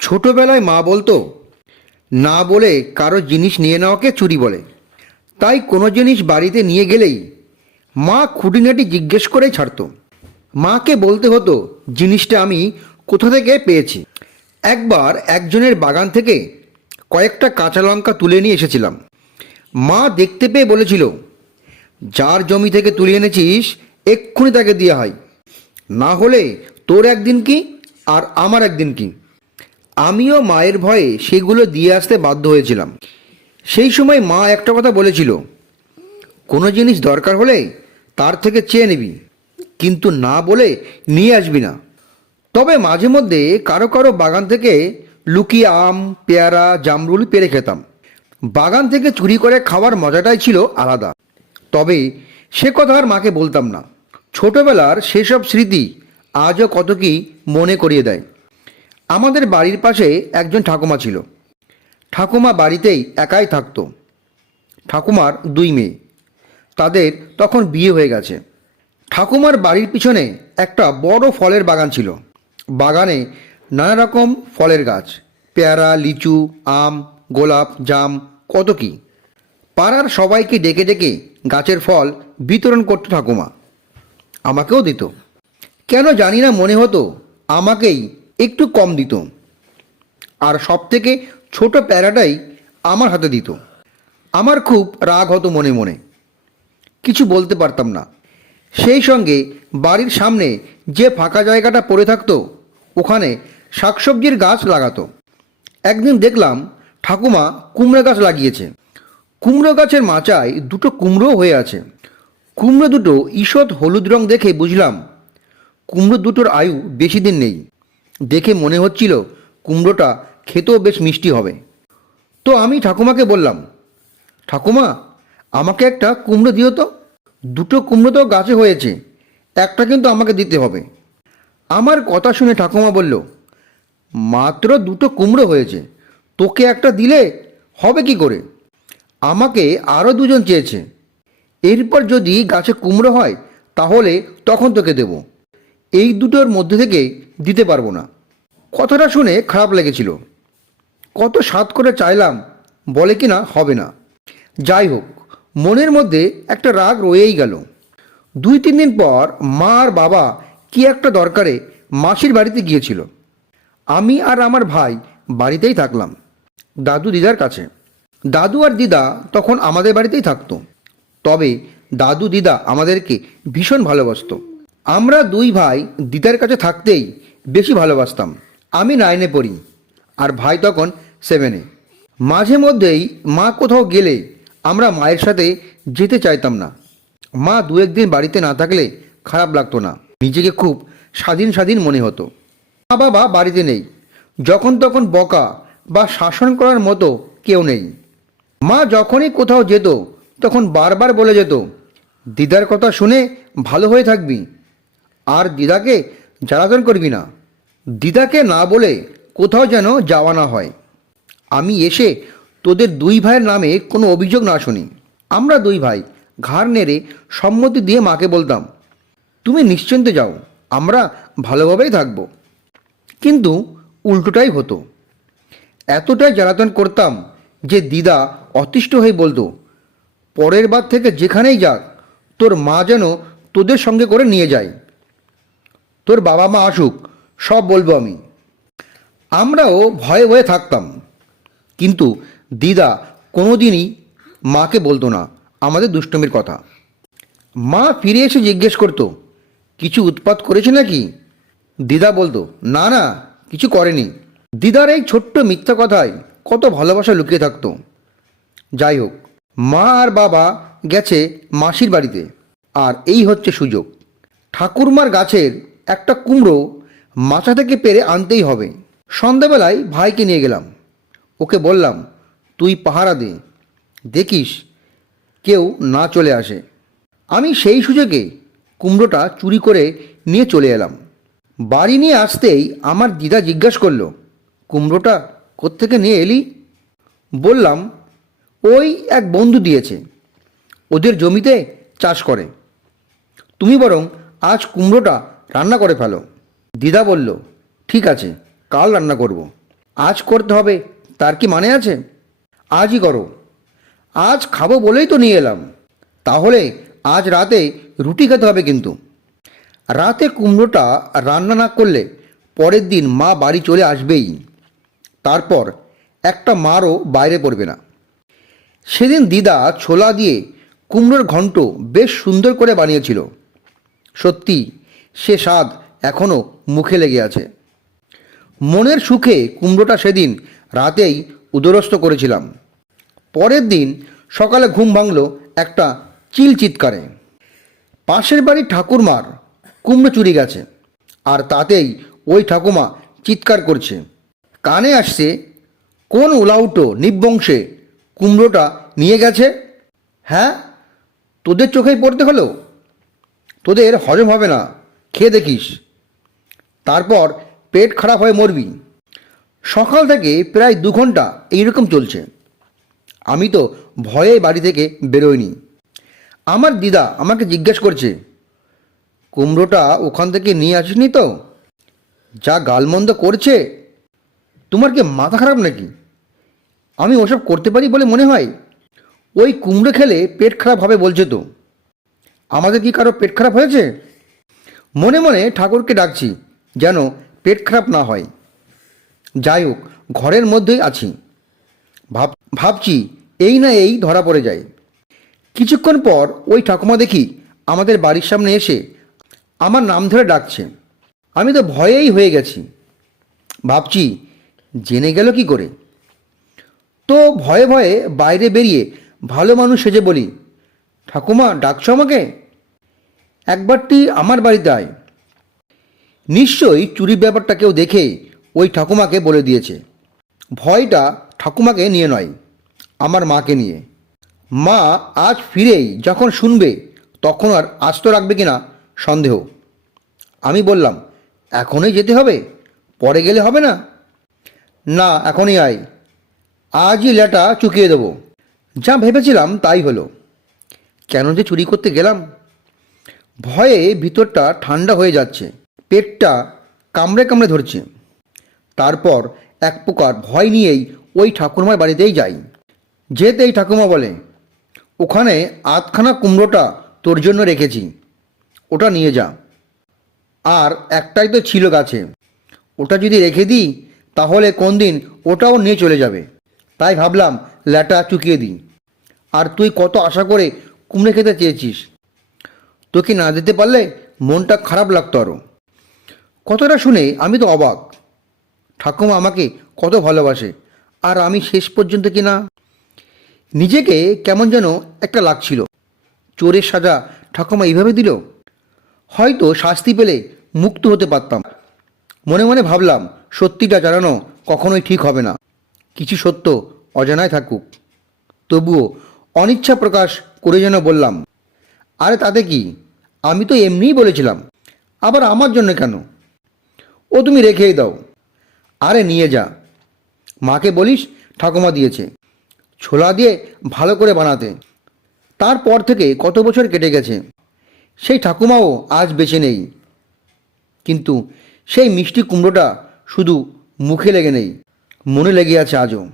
ছোটবেলায় মা বলতো, না বলে কারও জিনিস নিয়ে নেওয়াকে চুরি বলে। তাই কোনো জিনিস বাড়িতে নিয়ে গেলেই মা খুঁটিনাটি জিজ্ঞেস করেই ছাড়তো। মাকে বলতে হতো, জিনিসটা আমি কোথা থেকে পেয়েছি? একবার একজনের বাগান থেকে কয়েকটা কাঁচা লঙ্কা তুলে নিয়ে এসেছিলাম। মা দেখতে পেয়ে বলেছিল, যার জমি থেকে তুলে এনেছিস, এক্ষুনি তাকে দেওয়া হয়। না হলে তোর একদিন কি আর আমার একদিন কি? আমিও মায়ের ভয়ে সেগুলো দিয়ে আসতে বাধ্য হয়েছিলাম। সেই সময় মা একটা কথা বলেছিল, কোনো জিনিস দরকার হলে তার থেকে চেয়ে নিবি, কিন্তু না বলে নিয়ে আসবি না। তবে মাঝে মধ্যে কারও কারও বাগান থেকে লুকিয়ে আম, পেয়ারা, জামরুল পেরে খেতাম। বাগান থেকে চুরি করে খাওয়ার মজাটাই ছিল আলাদা। তবে সে কথা আর মাকে বলতাম না। ছোটবেলার সেসব স্মৃতি আজও কত কি মনে করিয়ে দেয়। আমাদের বাড়ির পাশে একজন ঠাকুমা ছিল। ঠাকুমা বাড়িতেই একাই থাকতো। ঠাকুমার দুই মেয়ে। তাদের তখন বিয়ে হয়ে গেছে। ঠাকুমার বাড়ির পিছনে একটা বড় ফলের বাগান ছিল। বাগানে নানা রকম ফলের গাছ, পেয়ারা, লিচু, আম, গোলাপ, জাম, কত কি। পাড়ার সবাইকে ডেকে ডেকে গাছের ফল বিতরণ করতো ঠাকুমা। আমাকেও দিত। কেন জানি না মনে হতো, আমাকেই একটু কম দিত। আর সব থেকে ছোট প্যারাটাই আমার হাতে দিত। আমার খুব রাগ হতো মনে মনে। কিছু বলতে পারতাম না। সেই সঙ্গে বাড়ির সামনে যে ফাঁকা জায়গাটা পড়ে থাকতো, ওখানে শাকসবজির গাছ লাগাতো। একদিন দেখলাম ঠাকুমা কুমড়ো গাছ লাগিয়েছে। কুমড়ো গাছের মাচায় দুটো কুমড়ো হয়ে আছে। কুমড়ো দুটো ঈষৎ হলুদ রং দেখে বুঝলাম, কুমড়ো দুটোর আয়ু বেশি দিন নেই। দেখে মনে হচ্ছিল কুমড়োটা খেতেও বেশ মিষ্টি হবে। তো আমি ঠাকুমাকে বললাম, ঠাকুমা, আমাকে একটা কুমড়ো দিও তো। দুটো কুমড়ো তো গাছে হয়েছে, একটা কিন্তু আমাকে দিতে হবে। আমার কথা শুনে ঠাকুমা বলল, মাত্র দুটো কুমড়ো হয়েছে, তোকে একটা দিলে হবে কি করে? আমাকে আরও দুজন চেয়েছে। এরপর যদি গাছে কুমড়ো হয়, তাহলে তখন তোকে দেব। এই দুটোর মধ্যে থেকে দিতে পারব না। কথাটা শুনে খারাপ লেগেছিল। কত স্বাদ করে চাইলাম, বলে কি না হবে না। যাই হোক, মনের মধ্যে একটা রাগ রয়েই গেল। দুই তিন দিন পর মা আর বাবা কি একটা দরকারে মাসির বাড়িতে গিয়েছিল। আমি আর আমার ভাই বাড়িতেই থাকলাম, দাদু দিদার কাছে। দাদু আর দিদা তখন আমাদের বাড়িতেই থাকতো। তবে দাদু দিদা আমাদেরকে ভীষণ ভালোবাসতো। আমরা দুই ভাই দিদার কাছে থাকতেই বেশি ভালোবাসতাম। আমি নাইনে পড়ি, আর ভাই তখন সেভেনে মাঝে মধ্যেই মা কোথাও গেলে আমরা মায়ের সাথে যেতে চাইতাম না। মা দু একদিন বাড়িতে না থাকলে খারাপ লাগতো না। নিজেকে খুব স্বাধীন স্বাধীন মনে হতো। মা বাবা বাড়িতে নেই। যখন তখন বকা বা শাসন করার মতো কেউ নেই। মা যখনই কোথাও যেত, তখন বারবার বলে যেত, দিদার কথা শুনে ভালো হয়ে থাকবি। আর দিদাকে জ্বালাতন করবি না। দিদাকে না বলে কোথাও যেন যাওয়া না হয়। আমি এসে তোদের দুই ভাইয়ের নামে কোনো অভিযোগ না শুনি। আমরা দুই ভাই ঘাড় নেড়ে সম্মতি দিয়ে মাকে বলতাম, তুমি নিশ্চিন্তে যাও, আমরা ভালোভাবেই থাকব। কিন্তু উল্টোটাই হতো। এতটাই জ্বালাতন করতাম যে দিদা অতিষ্ঠ হয়ে বলতো পরের বার থেকে যেখানেই যাক, তোর মা যেন তোদের সঙ্গে করে নিয়ে যায়। তোর বাবা মা আসুক, সব বলব আমি। আমরাও ভয়ে ভয়ে থাকতাম। কিন্তু দিদা কোনোদিনই মাকে বলতো না, আমাদের দুষ্টমির কথা। মা ফিরে এসে জিজ্ঞেস করতো, কিছু উৎপাত করেছে নাকি? দিদা বলতো, না না, কিছু করেনি। দিদার এই ছোট্ট মিথ্যা কথায় কত ভালোবাসা লুকিয়ে থাকতো। যাই হোক, মা আর বাবা গেছে মাসির বাড়িতে, আর এই হচ্ছে সুযোগ। ঠাকুরমার গাছের একটা কুমড়ো মাথা থেকে পেরে আনতেই হবে। সন্ধ্যাবেলায় ভাইকে নিয়ে গেলাম। ওকে বললাম, তুই পাহারা দে। দেখিস, কেউ না চলে আসে। আমি সেই সুযোগে কুমড়োটা চুরি করে নিয়ে চলে এলাম। বাড়ি নিয়ে আসতেই আমার দিদা জিজ্ঞাসা করল, কুমড়োটা কোত্থেকে নিয়ে এলি? বললাম, ওই এক বন্ধু দিয়েছে। ওদের জমিতে চাষ করে। তুমি বরং আজ কুমড়োটা রান্না করে ফেলো। দিদা বলল, ঠিক আছে, কাল রান্না করব। আজ করতে হবে, তার কি মানে আছে? আজই করো। আজ খাব বলেই তো নিয়ে এলাম। তাহলে আজ রাতে রুটি খেতে হবে কিন্তু। রাতে কুমড়োটা রান্না না করলে পরের দিন মা বাড়ি চলে আসবেই। তারপর একটা মারও বাইরে পড়বে না। সেদিন দিদা ছোলা দিয়ে কুমড়োর ঘন্ট বেশ সুন্দর করে বানিয়েছিল। সত্যি সে স্বাদ এখনও মুখে লেগে আছে। মনের সুখে কুমড়োটা সেদিন রাতেই উদরস্থ করেছিলাম। পরের দিন সকালে ঘুম ভাঙল একটা চিল চিৎকারে। পাশের বাড়ির ঠাকুরমার কুমড়ো চুরি গেছে আর তাতেই ওই ঠাকুমা চিৎকার করছে। কানে আসছে, কোন উলাউটো নিবংশে কুমড়োটা নিয়ে গেছে? হ্যাঁ তোদের চোখেই পড়তে হলো? তোদের হজম হবে না। খেয়ে দেখিস। তারপর পেট খারাপ হয়ে মরবি। সকাল থেকে প্রায় দু ঘণ্টা এইরকম চলছে। আমি তো ভয়ে বাড়ি থেকে বেরোইনি। আমার দিদা আমাকে জিজ্ঞেস করছে, কুমড়োটা ওখান থেকে নিয়ে আসিনি তো? যা গালমন্দ করছে, তোমার কি মাথা খারাপ নাকি? আমি ওসব করতে পারি বলে মনে হয়? ওই কুমড়ো খেলে পেট খারাপ হবে বলছে তো। আমাদের কি কারও পেট খারাপ হয়েছে? মনে মনে ঠাকুরকে ডাকছি যেন পেট খারাপ না হয়। যাই হোক, ঘরের মধ্যেই আছি। ভাব ভাবছি এই না এই ধরা পড়ে যায়। কিছুক্ষণ পর ওই ঠাকুমা দেখি আমাদের বাড়ির সামনে এসে আমার নাম ধরে ডাকছে। আমি তো ভয়েই হয়ে গেছি। ভাবছি, জেনে গেল কি করে? তো ভয়ে ভয়ে বাইরে বেরিয়ে ভালো মানুষ সেজে বলি, ঠাকুমা, ডাকছো আমাকে? একবারটি আমার বাড়িতে আয় নিশ্চয়ই চুরির ব্যাপারটা কেউ দেখে ওই ঠাকুমাকে বলে দিয়েছে। ভয়টা ঠাকুমাকে নিয়ে নয়, আমার মাকে নিয়ে। মা আজ ফিরেই যখন শুনবে, তখন আর আস্ত রাখবে কিনা সন্দেহ। আমি বললাম, এখনই যেতে হবে? পরে গেলে হবে না? না, এখনই আয়। আজই লেটা চুকিয়ে দেবো। যা ভেবেছিলাম তাই হলো। কেন যে চুরি করতে গেলাম? ভয়ে ভিতরটা ঠান্ডা হয়ে যাচ্ছে, পেটটা কামড়ে কামড়ে ধরছে। তারপর এক প্রকার ভয় নিয়েই ওই ঠাকুরমার বাড়িতেই যাই। যেতেই ঠাকুমা বলে, ওখানে আধখানা কুমড়োটা তোর জন্য রেখেছি, ওটা নিয়ে যা। আর একটাই তো ছিল গাছে, ওটা যদি রেখে দিই, তাহলে কোন দিন ওটাও নিয়ে চলে যাবে। তাই ভাবলাম, ল্যাটা চুকিয়ে দিই। আর তুই কত আশা করে কুমড়ে খেতে চেয়েছিস? তোকে না দিতে পারলে মনটা খারাপ লাগতো আরও কতটা শুনে আমি তো অবাক। ঠাকুমা আমাকে কত ভালোবাসে, আর আমি শেষ পর্যন্ত কি না? নিজেকে কেমন যেন একটা লাগছিল। চোরের সাজা ঠাকুমা এইভাবে দিল? হয়তো শাস্তি পেলে মুক্ত হতে পারতাম। মনে মনে ভাবলাম, সত্যিটা জানানো কখনোই ঠিক হবে না। কিছু সত্য অজানায় থাকুক। তবুও অনিচ্ছা প্রকাশ করে যেন বললাম আরে তাতে কি? আমি তো এমনিই বলেছিলাম। আবার আমার জন্য কেন? ও তুমি রেখেই দাও। আরে নিয়ে যা। মাকে বলিস ঠাকুমা দিয়েছে। ছোলা দিয়ে ভালো করে বানাতে। তারপর থেকে কত বছর কেটে গেছে। সেই ঠাকুমাও আজ বেঁচে নেই। কিন্তু সেই মিষ্টি কুমড়োটা শুধু মুখে লেগে নেই। মনে লেগে আছে আজও।